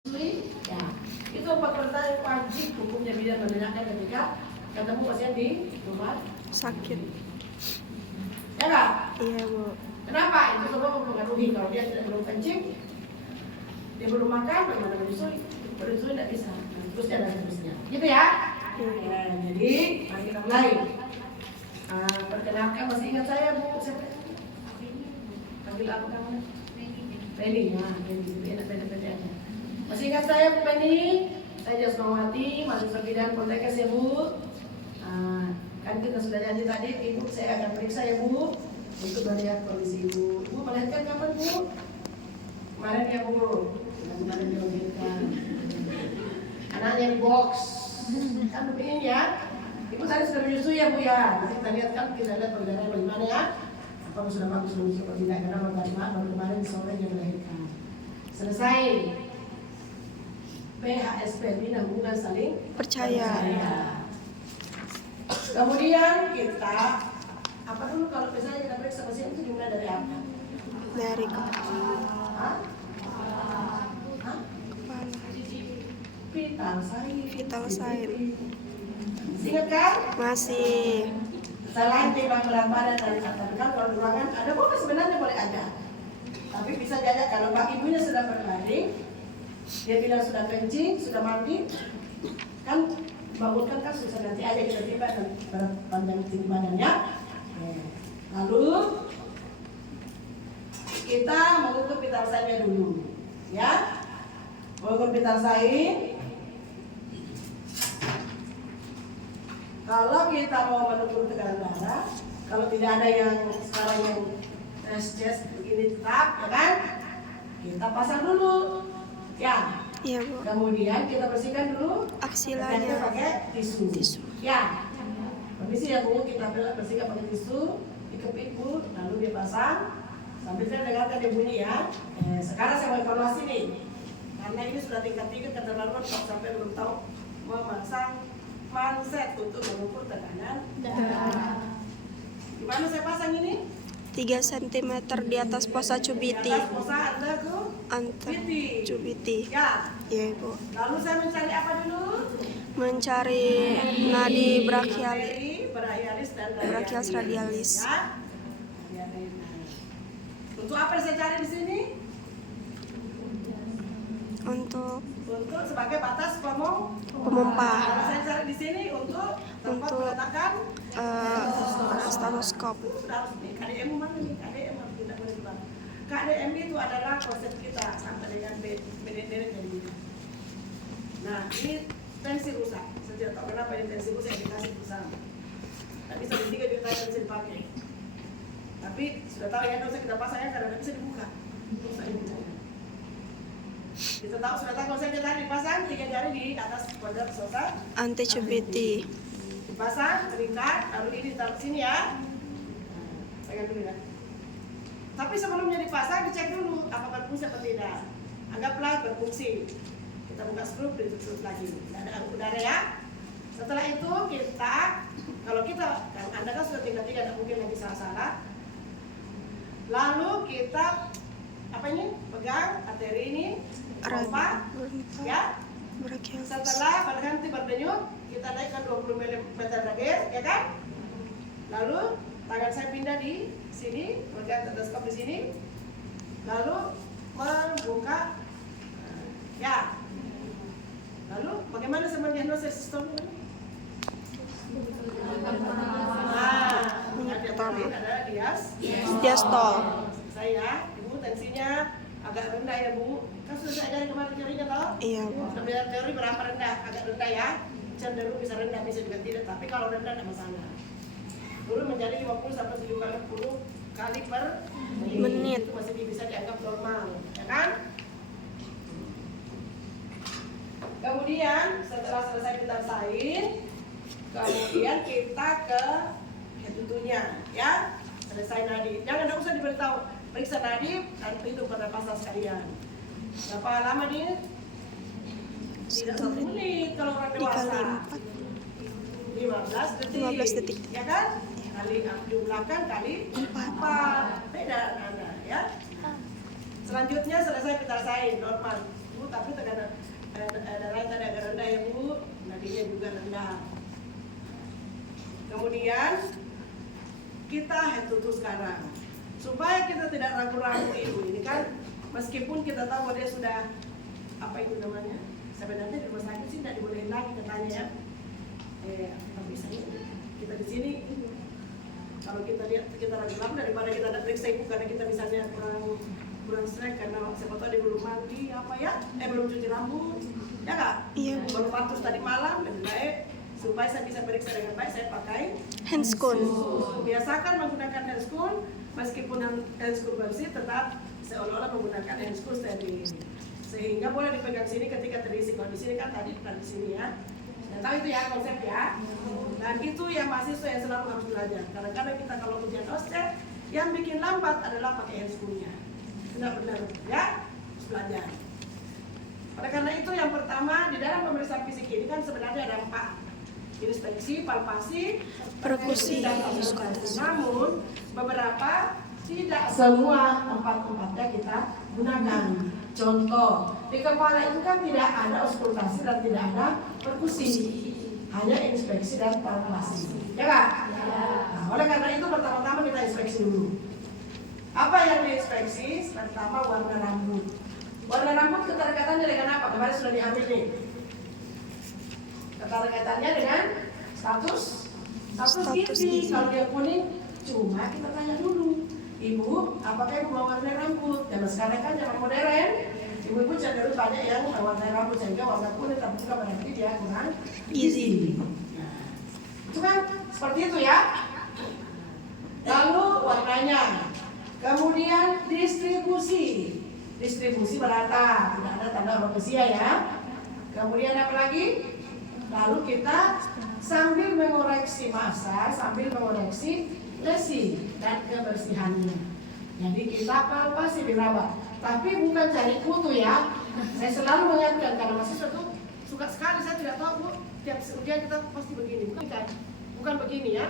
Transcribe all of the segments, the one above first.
Ya, itu pekerjaan wajib hukumnya bidan mendengarkan ketika ketemu pasien di rumah sakit. Ya nggak? Iya, Bu. Kenapa? Itu semua mempengaruhi. Kalau dia tidak belum kencing, dia belum makan, bagaimana menyusui? Menyusui tidak bisa. Terusnya dan terusnya. Gitu ya? Ya, jadi mari kita mulai. Perkenalkan, masih ingat saya Bu? Siapa? Panggil apa kamu? Penny. Nah, Penny. Enak aja. Masih ingat saya Bu Penny? Saya Jasmawati, mahasiswa bidan Poltekkes ya Bu. Kan kita sudah janji tadi, Ibu saya akan periksa ya Bu untuk melihat kondisi Ibu. Ibu melahirkan kapan Bu? Kemarin ya Bu. Kemarin dilahirkan. Anaknya di box. Kan begini ya. Ibu tadi sudah menyusui ya Bu ya. Nanti kita lihat kan, kita lihat pergerakan bagaimana ya. Apakah sudah bagus menyusui atau tidak? Karena baru kemarin sore dia melahirkan. Selesai. PHSP, bina hubungan saling Percaya. Kemudian kita apa dulu kalau misalnya kita periksa pasien itu dimulai dari apa? Dari kepala. Hah? Vital sign. Ingat kan? Masih. Selain timbang berat badan dan katakan kalau di ruangan ada boleh sebenarnya boleh ada. Tapi bisa jadi kalau bak ibunya sudah berbaring, dia bilang sudah kencing, sudah mandi, kan bangunkan kan susah nanti aja kita tiba dan panjang tinggi badannya. Lalu kita mengukur vital sign-nya dulu, ya. Mengukur vital sign. Kalau kita mau mengukur tekanan darah, kalau tidak ada yang sekarang yang chest begini tetap, ya kan? Kita pasang dulu, ya. Iya, Bu. Kemudian kita bersihkan dulu aksilanya pakai tisu. Ya. Permisi ya Bu, kita bersihkan pakai tisu, dikepit Bu, lalu dia pasang. Sambil saya dengarkan dia bunyi ya. Sekarang saya mau informasi nih, karena ini sudah tingkat 3 keterlaluan sampai belum tahu memasang manset untuk mengukur tekanan darah. Gimana saya pasang ini? 3 cm di atas posa cubiti. Di atas posa Antar cubiti. Ya. Iya, Bu. Lalu saya mencari apa dulu? Mencari nadi brachialis dan brachialis radialis. Ya. Untuk apa saya cari di sini? Untuk sebagai batas pemompa. Kalau saya cari di sini untuk tempat meletakkan stetoskop. KDM mana nih? KDM tidak boleh dibuat. KDM itu adalah konsep kita sampai dengan BDD jadi. Nah, ini tensi rusak. Saya tidak tahu kenapa ini tensi rusak yang dikasih bersama. Tapi sampai 3 juta yang bisa dipakai. Tapi sudah tahu ya, kalau kita pasang ya karena tidak bisa dibuka. Rusak ini. Kita tahu sudah tahu konsepnya tadi dipasang 3 jari di atas pojok selesai. Anti cubiti. Dipasang, terikat, lalu ini taruh sini ya. Pegang dulu ya. Tapi sebelumnya dipasang dicek dulu apakah berfungsi atau tidak. Anggaplah berfungsi. Kita buka skrup, ditutup lagi. Tidak ada udara ya. Setelah itu kita, kalau Anda kan sudah tingkat 3, tidak mungkin lagi salah-salah. Lalu kita apa ini? Pegang arteri ini, pompa, ya. Setelah berhenti berdenyut, kita naikkan 20 mm daging, ya kan? Lalu tangan saya pindah di sini, pegang stetoskop di sini, lalu membuka, ya. Lalu bagaimana saya mendiagnosis sistem ini? Ada diastol. Saya, Ibu tensinya agak rendah ya Bu. Kan sudah saya ajarin kemarin teorinya toh? Iya, Bu. Sebenarnya teori berapa rendah? Agak rendah ya. Cenderung bisa rendah, bisa juga tidak. Tapi kalau rendah tidak masalah. Dulu menjadi 50 sampai 70 kali per menit. Itu masih bisa dianggap normal, ya kan? Kemudian setelah selesai vital sign, kemudian kita ke head-to-nya, ya. Selesai nadi. Jangan, tidak usah diberitahu. Periksa nadi dan hitung pernapasan sekalian. Berapa lama dia? Tidak 1 menit kalau orang dewasa. 15 detik. Ya kan? Kali jumlahkan kali 4. Beda Anda ya. Selanjutnya selesai vital sign normal. Tapi tekanan juga rendah. Kemudian kita head to toe sekarang, supaya kita tidak ragu-ragu ibu ini kan, meskipun kita tahu bahwa dia sudah apa itu namanya, sebenarnya di rumah sakit sih tidak dibolehin lagi katanya ya. Tapi saya kita di sini kalau kita lihat kita ragu-ragu daripada kita ada periksa ibu karena kita misalnya kurang strek karena siapa tahu dia belum mandi apa ya, belum cuci rambut, ya nggak? Iya. Baru patus tadi malam, lebih baik supaya saya bisa periksa dengan baik saya pakai Handscoon. Biasakan menggunakan handscoon, meskipun handscoon bersih tetap seolah-olah menggunakan handscoon steril. Sehingga boleh dipegang sini ketika terisi. Kalau di sini kan tadi bukan di sini ya. Nah, tahu itu ya konsep ya. Dan itu yang mahasiswa yang selalu harus belajar. Kadang-kadang kita kalau ujian ospek yang bikin lambat adalah pakai handscoonnya. Benar-benar ya, harus belajar. Oleh karena itu yang pertama di dalam pemeriksaan fisik ini kan sebenarnya ada 4. Inspeksi, palpasi, Perkusi. dan auskultasi. Namun beberapa tidak semua empat-empatnya kita gunakan. Contoh, di kepala itu kan tidak ada auskultasi dan tidak ada perkusi, hanya inspeksi dan palpasi. Ya kan? Nah, oleh karena itu pertama-tama kita inspeksi dulu. Apa yang diinspeksi? Pertama warna rambut. Warna rambut keterkaitannya dengan apa? Kemarin sudah diambil nih. Keterkaitannya dengan status gizi. Kalau dia kuning, cuma kita tanya dulu, ibu, apakah ibu mau warna rambut? Dan sekarang kan zaman modern, ibu-ibu cenderung banyak yang warna rambut sehingga warna kuning, tapi bukan berarti dia kurang gizi. Nah, itu kan seperti itu ya. Lalu warnanya, kemudian distribusi merata, tidak ada tanda alopecia ya. Kemudian apa lagi? Lalu kita sambil mengoreksi massa, sambil mengoreksi lesi dan kebersihannya. Jadi kita palpasi dirawat, tapi bukan cari kutu ya. Saya selalu mengingatkan karena mahasiswa itu suka sekali, saya tidak tahu bu, tiap ujian kita pasti begini, bukan begini ya.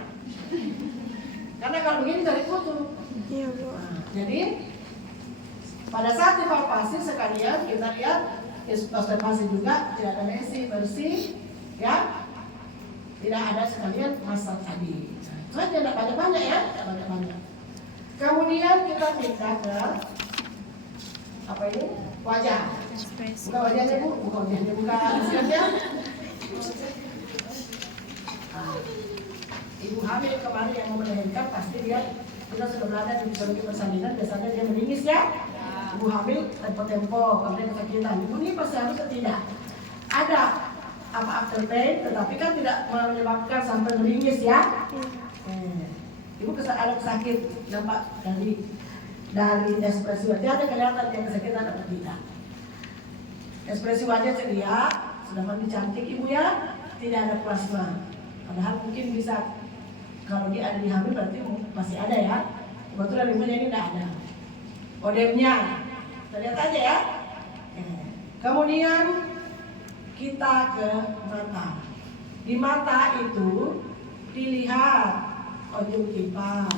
Karena kalau begini cari kutu. Iya, Bu. Nah, jadi pada saat dipalpasi sekalian kita lihat observasi juga tidak ada lesi, bersih. Ya, tidak ada sekalian massa tadi. Nah, itu tidak banyak-banyak ya, tidak banyak-banyak. Kemudian kita pindah ke apa ini? Wajah. Buka wajahnya bu, buka wajahnya, buka wajahnya. Nah, ibu hamil kemarin yang mau melahirkan pasti dia kita sudah belajar di psikologi persalinan biasanya dia meningis ya. Ibu hamil tempo-tempo karena kesakitan. Ibu ini pasti harus tidak ada apa after pain, tetapi kan tidak menyebabkan sampai meringis ya. Ibu ada sakit nampak dari ekspresi wajahnya kelihatan dia kesakitan atau tidak. Ekspresi wajah ceria, sudah mandi cantik ibu ya, tidak ada plasma. Padahal mungkin bisa kalau dia ada di hamil berarti masih ada ya. Kebetulan ibunya ini tidak ada. Odemnya, kita lihat aja ya. Kemudian kita ke mata. Di mata itu dilihat konjungtiva,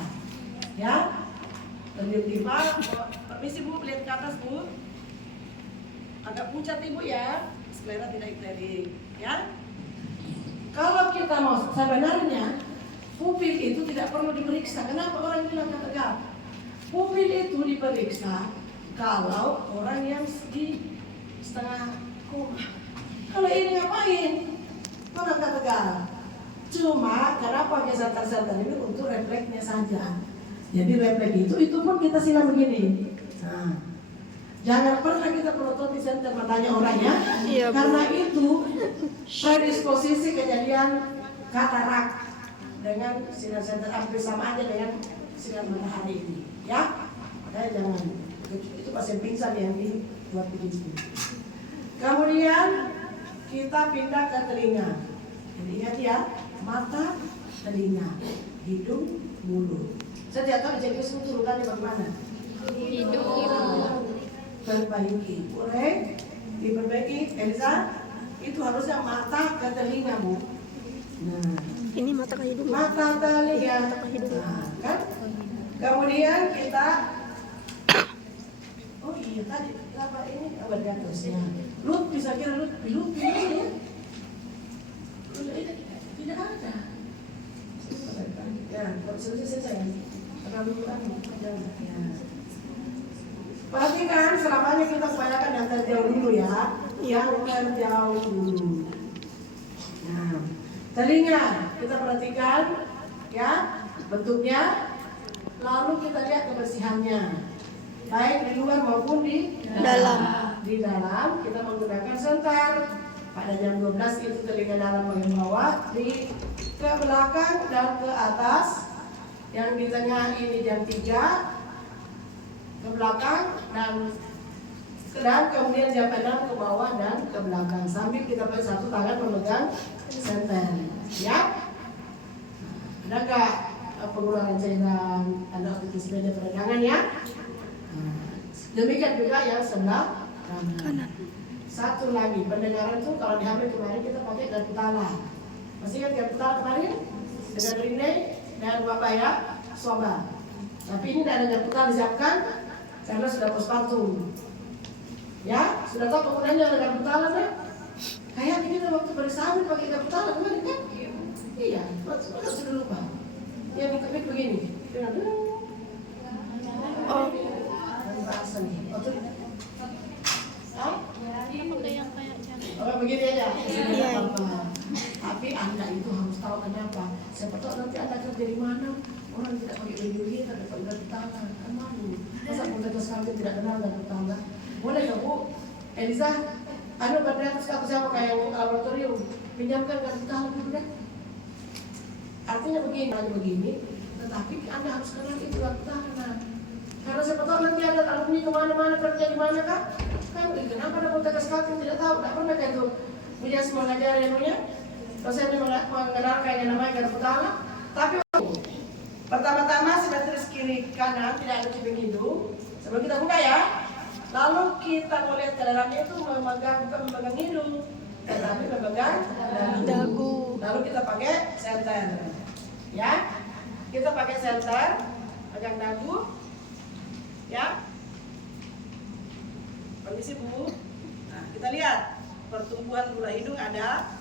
ya. Konjungtiva, permisi bu, lihat ke atas bu. Agak pucat ibu ya, sklera tidak ikterik, ya. Kalau kita mau sebenarnya pupil itu tidak perlu diperiksa. Kenapa orang bilang tegap? Pupil itu diperiksa kalau orang yang di setengah koma. Kalau ini ngapain? Orang tak tegal. Cuma kenapa pakai santan-santan ini untuk refleksnya saja. Jadi refleks itu pun kita silang begini. Nah, jangan pernah kita pelototi senter matanya orang ya. Iya, karena itu predisposisi kejadian katarak dengan sinar senter hampir sama aja dengan sinar matahari ini. Ya, makanya jangan. Itu pasien pingsan yang dibuat begini. Kemudian kita pindah ke telinga. Jadi ingat ya, mata, telinga, hidung, mulut. Saya tidak tahu jadi urutan di mana. Hidung. Perbaiki, boleh diperbaiki. Elisa, itu harusnya mata ke telinga bu. Nah, Ini mata ke hidung. mata telinga. Mata ke hidung. Nah, kan? Kemudian kita, oh iya tadi apa ini obat gatusnya. Lut bisa kira lut ini. Nah, selesai. Ya. Perhatikan, selamanya kita upayakan yang terjauh dulu ya. Yang terjauh dulu. Nah, telinga kita perhatikan ya bentuknya, lalu kita lihat kebersihannya, baik di luar maupun di Dalam. Di dalam kita menggunakan senter. Pada jam 12 itu telinga dalam bagian bawah, di ke belakang dan ke atas. Yang di tengah ini jam 3 ke belakang dan kemudian jam 6 ke bawah dan ke belakang, sambil kita pakai satu tangan memegang senter ya. Ada nggak pengeluaran cairan, ada aktivitas sepeda peregangan ya. Demikian juga yang sebelah kanan. Satu lagi, pendengaran itu kalau di HP kemarin kita pakai garpu tala. Masih ingat garpu tala kemarin? Dengan rine dan wabaya soba. Tapi ini tidak ada garpu tala disiapkan karena sudah postpartum. Ya, sudah tahu penggunaannya dengan garpu tala kan? Kayak kita waktu bersahur pakai garpu tala kemarin kan? Iya, masa sudah lupa. Yang dikepit begini. Oh. Bahasa nih. Kayak Begini aja. Iya. Tapi Anda itu harus tahu kenapa. Siapa tahu nanti Anda kerja di mana, orang tidak pakai baju kita, tidak pakai garpu tala, kan malu. Masa petugas kantin tidak kenal garpu tala? Boleh nggak Bu? Elisa, Anda berdaya terus aku siapa kayak laboratorium, pinjamkan garpu tala dulu deh. Artinya begini, tetapi Anda harus kenal itu garpu tala. Karena siapa tahu nanti ada alumni kemana-mana kerja di mana kan? Kenapa ada petugas kantin tidak tahu? Tidak pernah kan itu punya mengajari ilmunya. Dosennya mengenalkan yang namanya garpu tala. Tapi pertama-tama simetris kiri kanan tidak ada cuping hidung. Sebelum kita buka ya. Lalu kita melihat ke dalamnya itu bukan memegang hidung, tetapi memegang Dagu. Lalu kita pakai senter. Ya. Kita pakai senter, pegang dagu. Ya. Permisi Bu. Nah, kita lihat pertumbuhan gula hidung ada.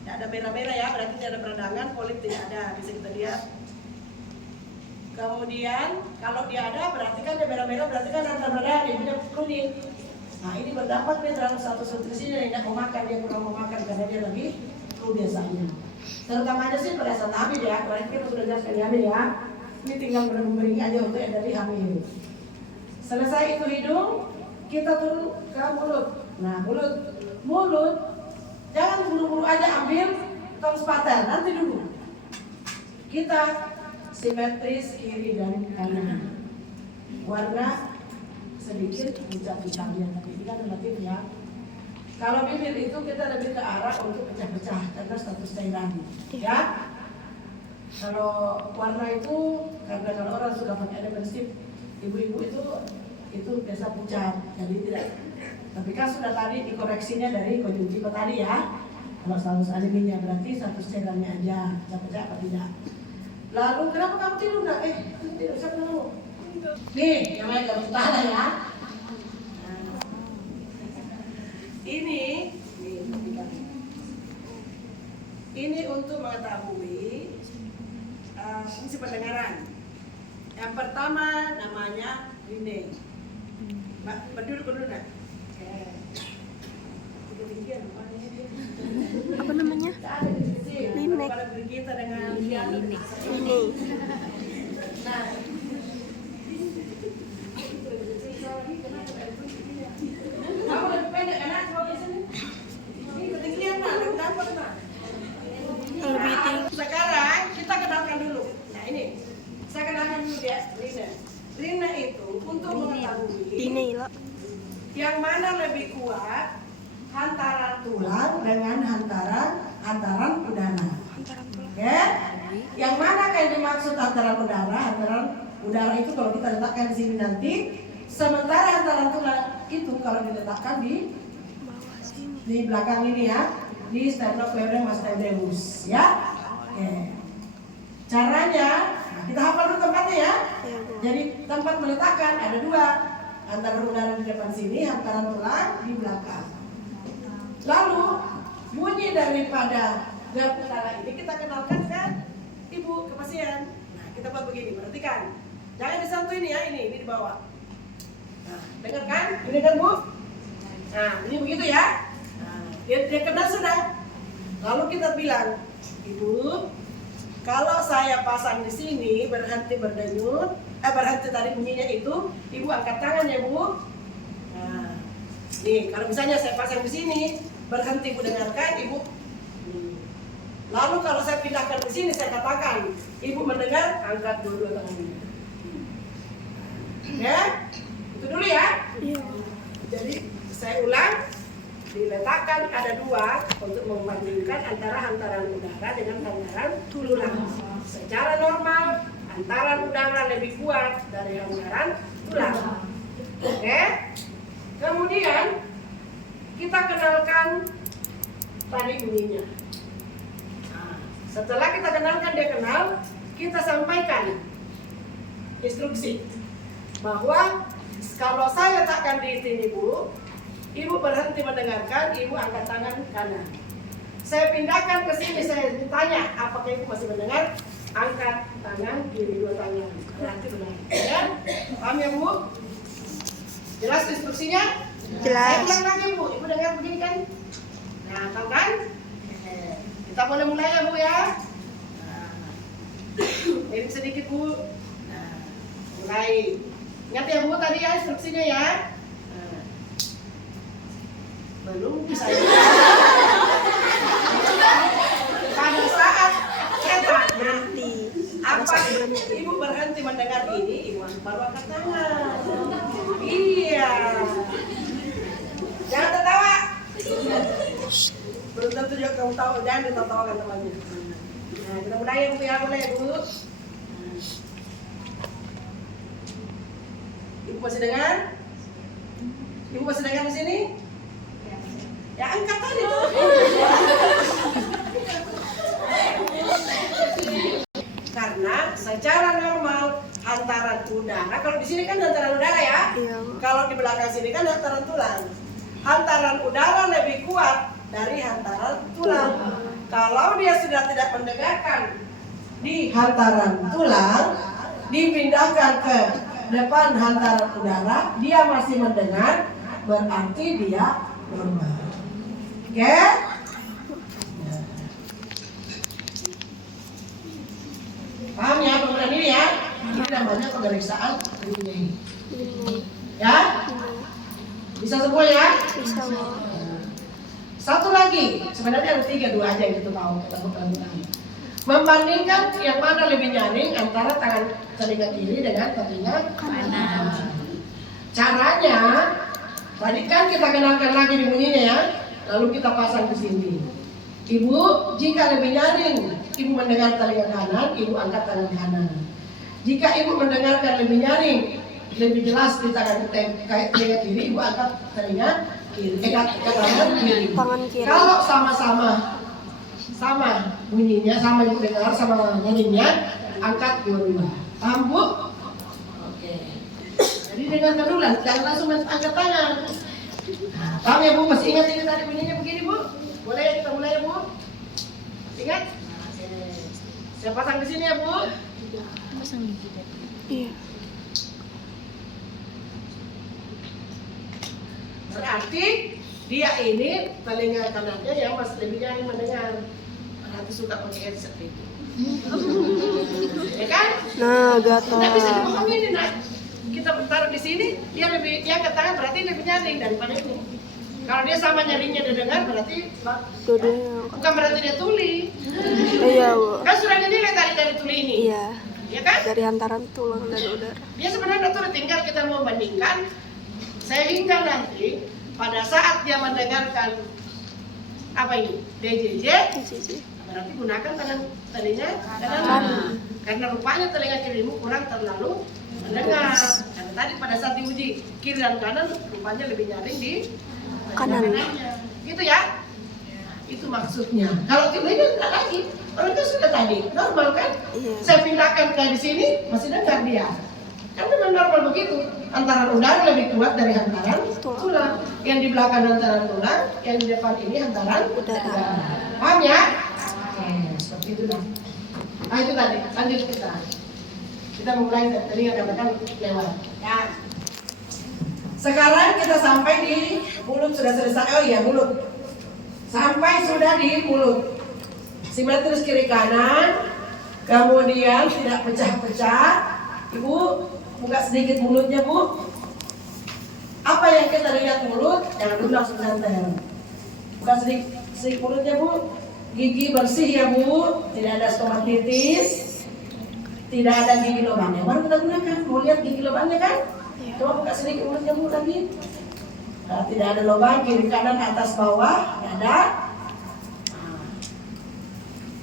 Tidak ada merah-merah ya, berarti tidak ada peradangan, polip tidak ada, bisa kita lihat. Kemudian kalau dia ada, berarti kan dia merah-merah, berarti kan ada peradangan, dia punya kuning. Nah ini berdampak nih terhadap satu nutrisinya yang tidak mau makan, dia kurang mau makan karena dia lagi flu biasanya. Terutama aja sih pada saat hamil ya, kemarin kita sudah jelaskan di hamil ya. Ini tinggal beri aja untuk yang dari hamil. Selesai itu hidung, kita turun ke mulut. Nah mulut jangan buru-buru aja ambil tong spatel, nanti dulu. Kita simetris kiri dan kanan. Warna sedikit pucat-pucatnya, tapi ini kan relatif ya. Kalau bibir itu kita lebih ke arah untuk pecah-pecah karena status cairan. Ya. Kalau warna itu karena kalau orang sudah pakai ada prinsip ibu-ibu itu biasa pucat, jadi tidak. Tapi kan sudah tadi dikoreksinya dari konjungtiva tadi ya. Kalau status aneminya berarti status cairannya aja, pecah-pecah atau tidak. Lalu kenapa kamu tidur nak? Tidur siapa kamu? Nih, namanya garpu tala ya. Ini untuk mengetahui fungsi pendengaran. Yang pertama namanya rine. Mbak, berdiri dulu nak. Apa namanya? Linek. Kita dengan Ini. Nah, kamu lebih pendek kan? Coba di sini. Ini ketinggian nak, dapat nak. Lebih tinggi. Sekarang kita kenalkan dulu. Nah ini, saya kenalkan dulu ya, Rina. Rina itu untuk mengetahui Ini lah. yang mana lebih kuat hantaran tulang dengan hantaran udara. Oke? Yang mana kayak dimaksud hantaran udara? Hantaran udara itu kalau kita letakkan di sini nanti, sementara hantaran tulang itu kalau diletakkan di belakang ini ya, di sternocleidomastoideus ya. Oke. Caranya, nah kita hafal dulu tempatnya ya. Jadi tempat meletakkan ada dua, hantaran udara di depan sini, hantaran tulang di belakang. Lalu bunyi daripada garpu tala ini kita kenalkan kan ibu ke pasien. Nah, kita buat begini, perhatikan. Jangan disentuh ini ya, ini di bawah. Nah, dengar kan? Ini kan Bu? Nah, ini begitu ya. Nah, dia kena sudah. Lalu kita bilang, Ibu, kalau saya pasang di sini berhenti berdenyut, berhenti tadi bunyinya itu, Ibu angkat tangan ya Bu. Nah, nih kalau misalnya saya pasang di sini berhenti Bu dengarkan, Ibu. Lalu kalau saya pindahkan ke sini saya katakan, Ibu mendengar, angkat dua-dua tangannya. Ya, itu dulu ya. Iya. Jadi saya ulang, diletakkan ada dua untuk membandingkan antara hantaran udara dengan hantaran tulang. Secara normal, hantaran udara lebih kuat dari hantaran tulang. Oke. Kemudian kita kenalkan tadi bunyinya. Nah, setelah kita kenalkan dia kenal, kita sampaikan instruksi bahwa kalau saya letakkan di sini Bu, Ibu berhenti mendengarkan, Ibu angkat tangan kanan. Saya pindahkan ke sini, saya ditanya, apakah Ibu masih mendengar? Angkat tangan kiri, dua tangan. Berarti benar. Ya? Paham ya Bu? Jelas instruksinya? Jelas. Saya ulang lagi Bu, Ibu dengar begini kan? Nah, tahu kan? Kita boleh mulai ya Bu ya? Ini sedikit Bu. Nah, mulai. Ingat ya Bu tadi ya instruksinya ya? Belum bisa. Pada saat kita Berhenti. apa Ibu berhenti mendengar ini, Ibu baru angkat tangan. Iya. Jangan tertawa. Belum tentu juga kamu tahu, jangan ditertawakan temannya. Nah, kita mulai ya Bu ya, boleh ya Bu. Ibu masih dengar? Ibu masih dengar di sini? Ya angkat tadi tuh. Karena secara normal hantaran udara, kalau di sini kan hantaran udara ya. Iya. Kalau di belakang sini kan hantaran tulang. Hantaran udara lebih kuat dari hantaran tulang. Kalau dia sudah tidak mendengarkan di hantaran tulang, dipindahkan ke depan hantaran udara, dia masih mendengar, berarti dia normal. Oke? Paham ya penggunaan ini ya? Ini namanya pemeriksaan ini. Ya? Bisa semua ya? Bisa loh. Satu lagi, sebenarnya ada 3, 2 aja yang kita tahu. Membandingkan yang mana lebih nyaring antara tangan telinga kiri dengan telinga kanan. Caranya, tadi kan kita kenalkan lagi di bunyinya ya, lalu kita pasang di sini. Ibu, jika lebih nyaring, Ibu mendengar telinga kanan, Ibu angkat tangan kanan. Jika Ibu mendengarkan lebih nyaring, lebih jelas di tangan telinga kiri, Ibu angkat telinga kiri, kanan kiri. Tangan kiri. Kalau sama bunyinya, sama Ibu dengar, sama nyanyinya, angkat dua-dua. Paham Bu? Oke. Jadi dengarkan dulu, jangan langsung angkat tangan. Nah, paham ya Bu? Masih ingat ini tadi bunyinya begini Bu? Boleh kita mulai ya Bu? Ingat? Saya pasang di sini ya Bu. Pasang di sini. Iya. Berarti dia ini telinga kanannya yang masih lebih nyaring mendengar. Berarti suka pakai headset itu. Ya kan? Nah, gatal. Tidak bisa dipahami ini nak. Kita taruh di sini, dia angkat tangan berarti lebih nyaring daripada ini. Kalau dia sama nyaringnya dia dengar berarti bukan berarti dia tuli. Iya, Bu. Kan sudah dinilai tadi dari tuli ini. Iya. Ya kan? Dari hantaran tulang dan udara. Dia sebenarnya tuh tinggal kita membandingkan sehingga nanti pada saat dia mendengarkan apa ini DJJ, berarti gunakan telinga kanan. Karena rupanya telinga kirimu kurang terlalu mendengar. Karena tadi pada saat diuji kiri dan kanan rupanya lebih nyaring di Kanan. Gitu ya? Itu maksudnya. Kalau ini enggak lagi. Orang itu sudah tadi normal kan? Iya. Saya pindahkan ke di sini masih dengar dia. Kan memang normal begitu. Hantaran udara lebih kuat dari hantaran tulang. Yang di belakang hantaran tulang, yang di depan ini hantaran udara. Paham ya? Oke, seperti itu lah. Nah itu tadi, lanjut kita. Kita mulai tadi yang katakan lewat. Ya. Sekarang kita sampai di mulut sudah selesai. Oh iya mulut. Sampai sudah di mulut. Simetris kiri kanan. Kemudian tidak pecah-pecah. Ibu buka sedikit mulutnya Bu. Apa yang kita lihat mulut? Jangan dulu langsung santai. Buka sedikit mulutnya Bu. Gigi bersih ya Bu. Tidak ada stomatitis. Tidak ada gigi lubangnya. Baru kita gunakan. Mau lihat gigi lubangnya kan? Coba buka sedikit mulutnya Bu lagi. Nah, tidak ada lubang kiri kanan atas bawah. Tidak ada.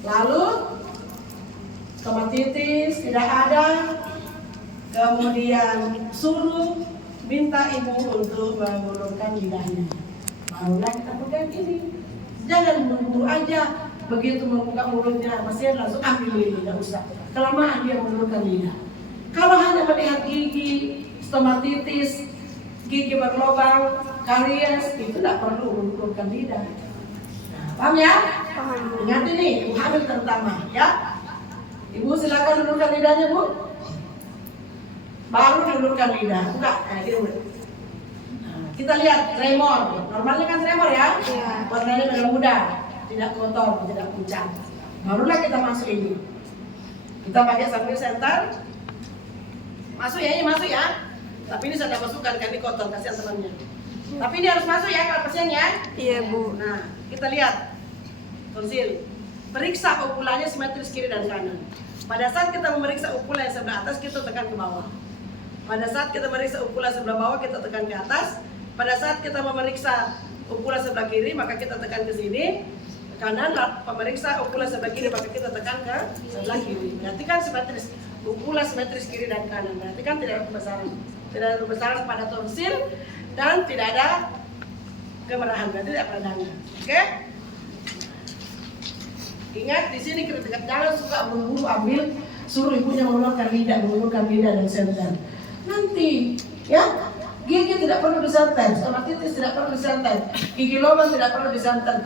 Lalu stomatitis tidak ada. Kemudian suruh minta ibu untuk mengulurkan lidahnya. Barulah kita pegang ini. Jangan buru-buru aja. Begitu membuka mulutnya, pasien langsung ambil ini, tidak usah. Kelamaan dia mengulurkan lidah. Kalau hanya melihat gigi, stomatitis, gigi berlubang, karies, itu tidak perlu mengulurkan lidah. Nah, paham ya? Paham. Ingat ini, ibu hamil terutama, ya. Ibu silakan ulurkan lidahnya Bu. Baru diulurkan lidah, buka. Nah, gini Bu. Nah, kita lihat tremor. Normalnya kan tremor ya. Iya. Warnanya merah muda, tidak kotor, tidak pucat. Barulah kita masuk ini. Kita pakai sambil center. Masuk ya, ini masuk ya. Tapi ini saya tidak masukkan karena ini kotor, kasihan temannya. Tapi ini harus masuk ya kalau pasiennya. Iya Bu. Nah, kita lihat tonsil. Periksa ukulannya simetris kiri dan kanan. Pada saat kita memeriksa ukulan yang sebelah atas, kita tekan ke bawah. Pada saat kita memeriksa ukulan sebelah bawah, kita tekan ke atas. Pada saat kita memeriksa ukulan sebelah kiri, maka kita tekan ke sini. Kanan, pemeriksa ukulan sebelah kiri, maka kita tekan ke sebelah kiri. Berarti kan simetris. Ukulan simetris kiri dan kanan. Berarti kan tidak ada pembesaran. Tidak ada pembesaran pada tonsil dan tidak ada kemerahan. Berarti tidak peradangan. Oke? Ingat di sini kita jangan suka buru-buru ambil suruh ibunya mengulurkan lidah dan center. Nanti ya gigi tidak perlu disantet, stomatitis tidak perlu disantet, gigi lubang tidak perlu disantet,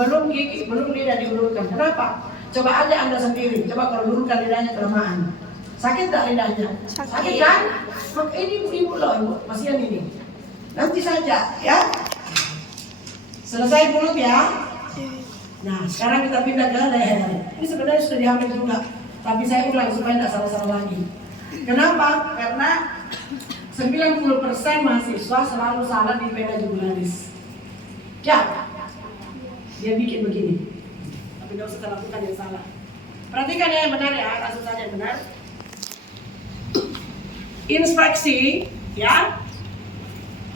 belum gigi, belum lidah diulurkan. Kenapa? Coba aja Anda sendiri. Coba kalau ulurkan lidahnya kelamaan, sakit tak lidahnya? Sakit kan? Maka ini ibu loh, ibu pasien ini. Nanti saja ya. Selesai mulut ya. Nah, sekarang kita pindah ke leher. Ini sebenarnya sudah diambil juga, tapi saya ulang supaya tidak salah-salah lagi. Kenapa? Karena 90% mahasiswa selalu salah di pena jugularis. Ya, dia bikin begini. Tapi tidak usah lakukan yang salah. Perhatikan ya yang benar ya, langsung saja yang benar. Inspeksi, ya,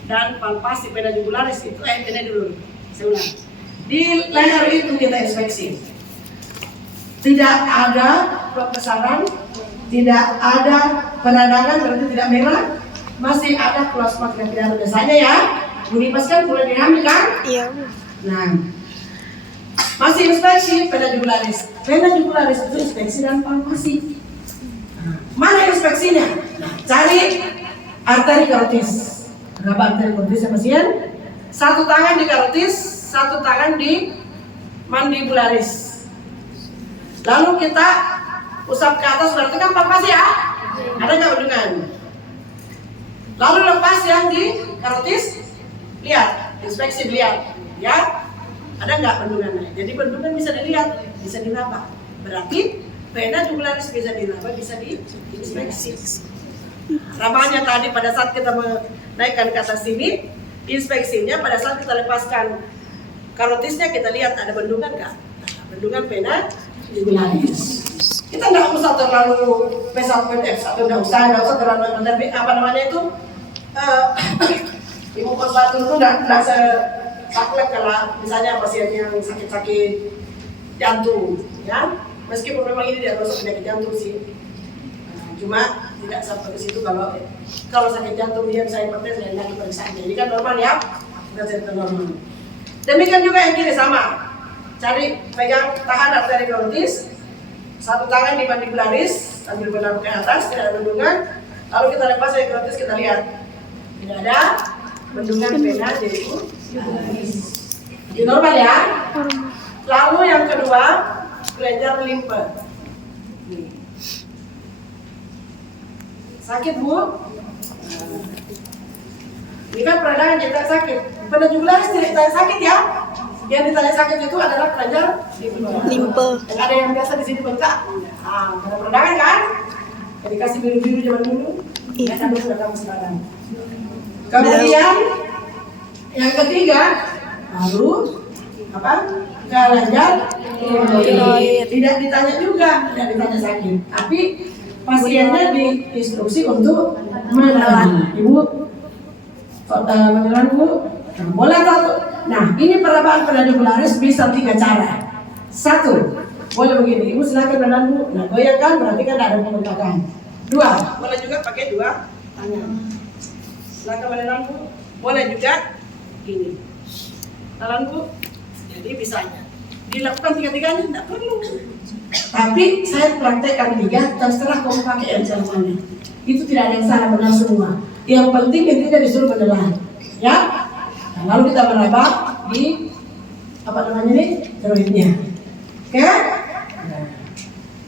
dan palpasi pena jugularis itu ini dulu. Saya ulang. Di leher itu kita inspeksi. Tidak ada pembesaran, tidak ada peradangan, berarti tidak merah. Masih ada plasma gravidan biasanya ya. Unipas kan boleh diambil kan? Iya Bu. Nah, masih inspeksi pena jugularis. Pena jugularis itu inspeksi dan palpasi. Mana inspeksinya? Nah, cari arteri karotis. Berapa arteri karotis ya pasien? Satu tangan di karotis, satu tangan di mandibularis. Lalu kita usap ke atas, berarti kan palpasi ya? Ada nggak bendungan? Lalu lepas yang di karotis, lihat, inspeksi lihat, ya? Ada nggak bendungannya? Jadi bendungan bisa dilihat, bisa diraba. Berarti pena jugularis bisa diraba, bisa diinspeksi. Rabaannya tadi pada saat kita menaikkan ke atas sini, inspeksinya pada saat kita lepaskan karotisnya kita lihat ada bendungan nggak? Bendungan pena jugularis. Kita nggak usah terlalu P1 F1 nggak usah terlalu apa namanya itu ibu kos itu nggak saklek kalau misalnya pasien yang sakit-sakit jantung, ya meskipun memang ini dia termasuk penyakit jantung sih. Cuma tidak sampai ke situ kalau sakit jantung dia bisa hipertensi dan lagi periksaan. Jadi kan normal ya, kita cerita normal. Demikian juga yang kiri sama. Cari pegang tahan arteri karotis, satu tangan di mandibularis sambil benar ke atas, tidak ada bendungan. Lalu kita lepas dari karotis, kita lihat tidak ada bendungan pena jugularis. Ini normal ya. Lalu yang kedua kelenjar limfe. Sakit Bu? Ini kan peradangan jadi sakit. Pada jumlah ditanya sakit ya. Yang ditanya sakit itu adalah kelenjar Limpe. yang ada yang biasa di sini bengkak. Nah, karena peradangan kan? Jadi kasih biru-biru zaman dulu. Iya. Ya, sampai sudah kamu sekarang. Kemudian yang ketiga baru apa? Kelenjar tiroid. Tidak ditanya juga, tidak ditanya sakit. Tapi pasiennya diinstruksi untuk menelan. Ibu, menelan Bu. Nah, boleh satu. Nah, ini perabaan pedicularis bisa 3 cara. 1, boleh begini. Ibu silakan menelan Bu. Nah, goyangkan berarti kan ada pembengkakan. 2, boleh juga pakai 2 tangan. Silakan menelan Bu. Boleh juga gini. Menelan Bu. Jadi bisanya dilakukan 3-tiganya tidak perlu. Tapi saya praktekkan 3, terserah kamu pakai yang cara mana. Itu tidak ada yang salah, benar semua. Yang penting intinya disuruh menelan, ya. Nah, lalu kita meraba di apa namanya nih tiroidnya. Oke?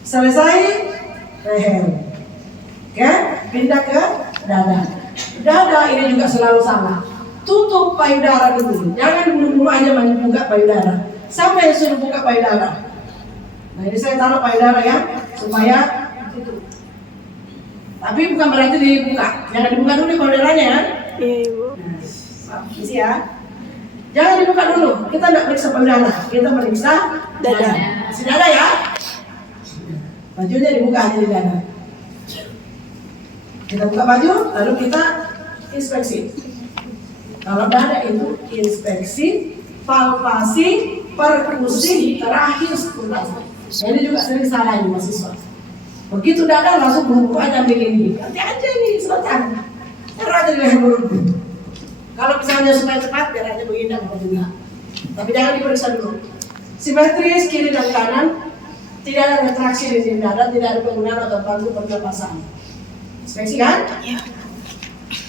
Selesai leher. Oke? Pindah ke dada. Dada ini juga selalu salah. Tutup payudara dulu. Jangan buru-buru aja buka payudara. Siapa yang suruh buka payudara? Nah, ini saya taruh payudara ya, supaya tutup. Tapi bukan berarti dibuka. Jangan dibuka dulu payudaranya ya. Iya Ibu. Isi ya. Jangan dibuka dulu. Kita tidak periksa payudara. Kita periksa Dada. Si dada ya. Bajunya dibuka aja di dada. Kita buka baju, lalu kita inspeksi. Kalau dada itu inspeksi, palpasi, perkusi, terakhir stimulasi. Ini juga sering salah ini mahasiswa. Begitu dada langsung buru-buru aja ambil ini. Nanti aja nih selatan. Taruh aja di leher buru-buru. Kalau misalnya supaya cepat, biar aja menghindar apa juga. Tapi jangan diperiksa dulu. Simetris kiri dan kanan, tidak ada retraksi di sini dada, tidak ada penggunaan atau bantu pernapasan. Inspeksi kan?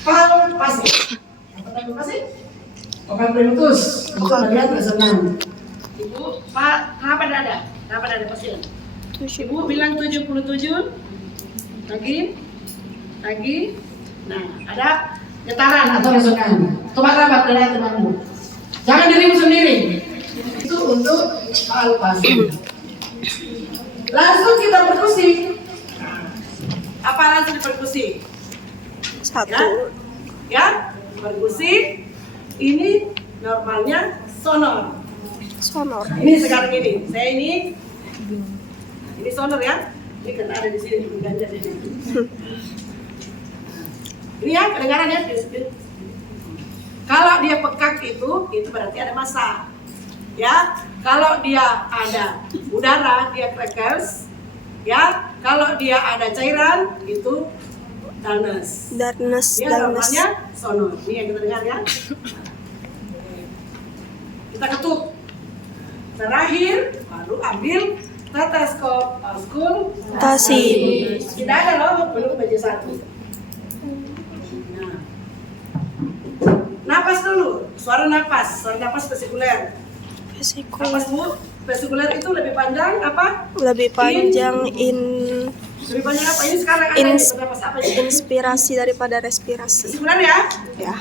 Palpasi. Apa palpasi? Okan primutus. Untuk bagian resonans. Ibu, Pak, kenapa dada? Kenapa dada pasien? Ibu bilang 77. Lagi. Nah, ada getaran atau resonan. Coba rapat dari temanmu. Jangan dirimu sendiri. Itu untuk palpasi. Langsung kita perkusi. Apa langsung diperkusi? 1. Ya, perkusi. Ini normalnya sonor. Sonor. Nah, ini sekarang ini. Saya ini sonor ya. Ini kan ada di sini di ganja ini. Ini ya kedengaran ya. Kalau dia pekak itu berarti ada massa. Ya, kalau dia ada udara dia crackers. Ya, kalau dia ada cairan itu darkness. Dia normalnya sonor. Ini yang kita dengar ya. Kita ketuk. Terakhir baru ambil stetoskop, Auskultasi. Tidak ada loh, belum baca 1. Nah, napas dulu, suara napas vesikuler. Napas Bu, vesikuler itu lebih panjang apa? Lebih panjang Lebih panjang apa? Ini sekarang ada di napas apa ini? inspirasi daripada respirasi. Vesikuler ya? Ya.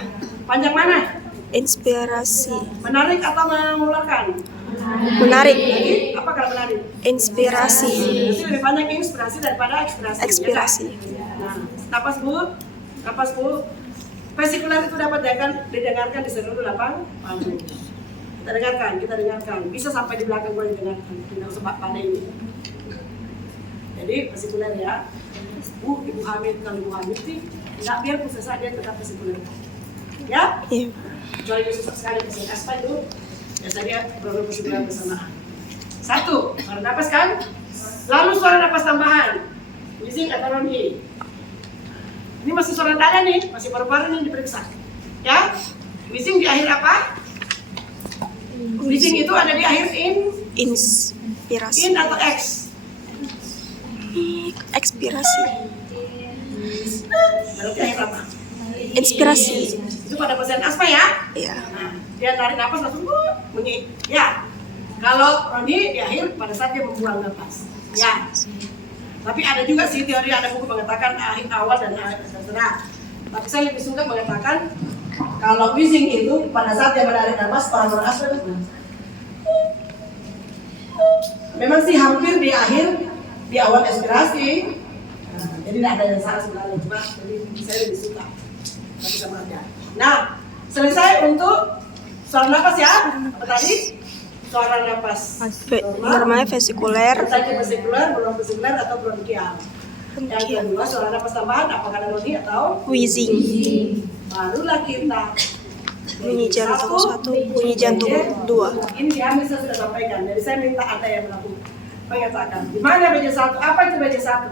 Panjang mana? Inspirasi. Menarik atau mengeluarkan? Menarik. Jadi apa kalau menarik? Inspirasi. Itu lebih panjang inspirasi daripada ekspirasi. Ekspirasi. Ya, nah, napas Bu. Vesikuler itu dapat didengarkan di seluruh lapang paru. Kita dengarkan. Bisa sampai di belakang boleh didengarkan. Tidak usah pada ini. Jadi vesikuler ya. Bu, ibu hamil kalau ibu hamil sih nggak biar sesak dia tetap vesikuler. Ya? Iya. Kecuali dia susah sekali pesen aspa itu. Biasanya program vesikuler bersamaan. 1, suara napas kan? Lalu suara napas tambahan. Wheezing atau non-E. Ini masih suara dada nih, masih paru-paru nih diperiksa. Ya? Wheezing di akhir apa? Wheezing itu ada di akhir Inspirasi. in atau X? Ekspirasi. Berarti akhir apa? Inspirasi. Itu pada pasien asma ya? Iya. Nah, dia tarik napas langsung bunyi. Ya. Kalau Roni di akhir pada saat dia membuang napas. Ya. Tapi ada juga sih teori, ada buku mengatakan awal dan akhir terserah. Tapi saya lebih suka mengatakan kalau wheezing itu pada saat dia menarik nafas orang asal itu. Memang sih hampir di akhir, di awal ekspirasi. Nah, jadi tidak ada yang salah sebenarnya, cuma jadi saya lebih suka. Tapi sama aja. Nah, selesai untuk suara nafas ya. Apa tadi? Suara nafas Normal vesikuler, saja vesikuler, bronkial atau bronkial. Yang kedua suara nafas tambahan apakah pneumonia atau wheezing, barulah kita bunyi jantung 1, bunyi jantung 2. Ini kami sudah sampaikan, jadi saya minta ada yang melakukan mengatakan di mana BJ1, apa itu BJ1?